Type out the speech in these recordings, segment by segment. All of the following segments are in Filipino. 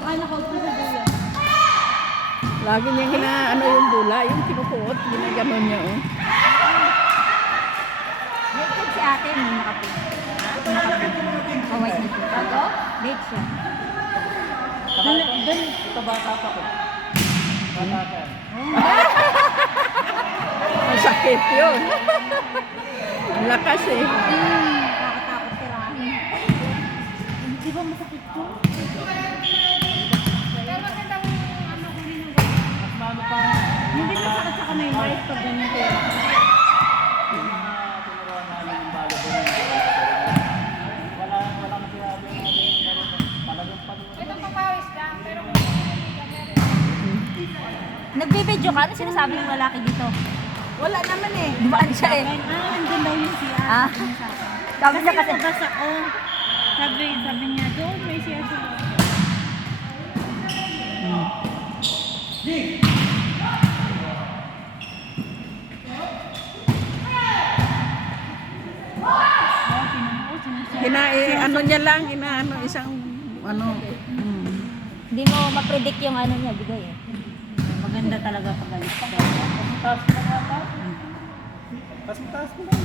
Baka nakaupo sa dulo. Lagi niya ano yung bula, yung kinukuot, ginaganon niya, oh. Late si ate, may nakapin. Kaway na siya. Ako? Late siya. Doon. Ito bata pa ko. Bata pa. Ang sakit yun. Ang lakas eh. Nakakatakot tirahin. Di ba masakit ko? Pero magandang ano ko rin ng ganyan. Mas mano pa. Hindi masakit sa kamay, Mike, pag ganyan tira. Yung mga tinuruan namin yung balo doon. Wala masyado yung mga laro. Talagang pag- Itong papawis lang, pero kung nagbibideo ka? Ano sinasabi ng lalaki dito? Wala naman eh. Dumaan siya eh. Nandun daw yung siya. Ah. Sabi niya kasi. Nabasa ko. Sabi niya, doon may siya sa... Ano niya lang, inaano, isang, ano, Hindi mo ma-predict yung ano niya, bigay eh. Maganda talaga pag alis ka. Taas mo na ata. Taas mo lang.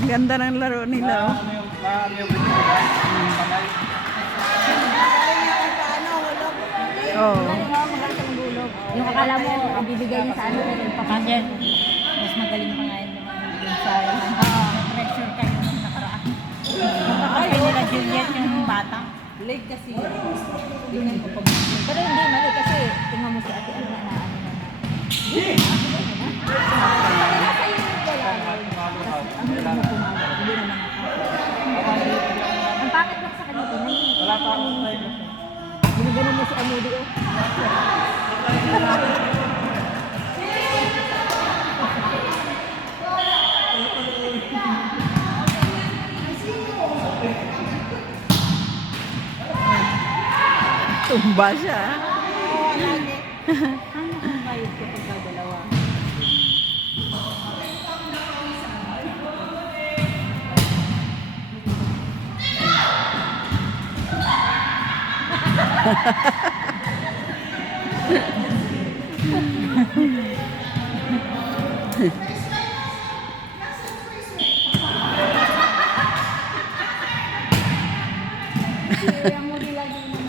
Ang ganda ng laro nila, oh. Ano yung video ba? Panay. Oh. Magaling mo, magaling sa magulog. Yung akala mo, ibibigay niya sa ano, pero ipapasok. Mas magaling pa nga yun naman yung sa na-pressure kayo nung nakaraan. Kapag nila Juliet yung bata. Late kasi. Pero hindi mali kasi tingnan mo si ate ano na ano na. Nasa iyo yung dalawa. Ang hirap mo pumawa. Hindi naman ako. Ang pakit lang sa kanya ito. Wala pa akong time. Ginaganon mo si Amudi oh. Tumba siya. Ano kung bayad ko pagka dalawa? Si Amudi lagi naman.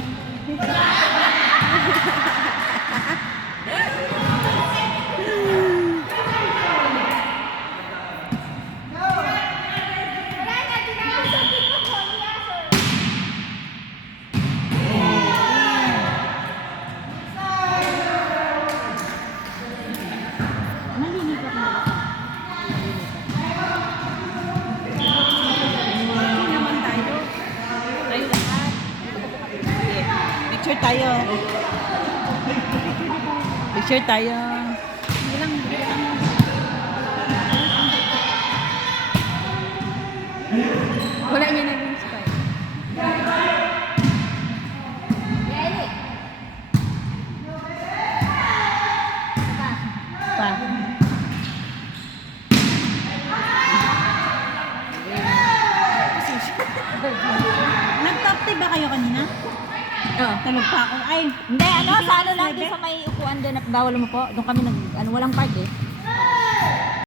Malilipat na ako. Naman tayo. Tayo lahat. Picture tayo. Picture tayo. Wala niya naging spy. Eli. Pa. Nag-top tea ba kayo kanina? Oh. Tulog pa ako. Ay, Hindi, ano, sa ano lang, doon sa may upuan doon at bawal mo po. Doon kami nag, ano, walang park eh.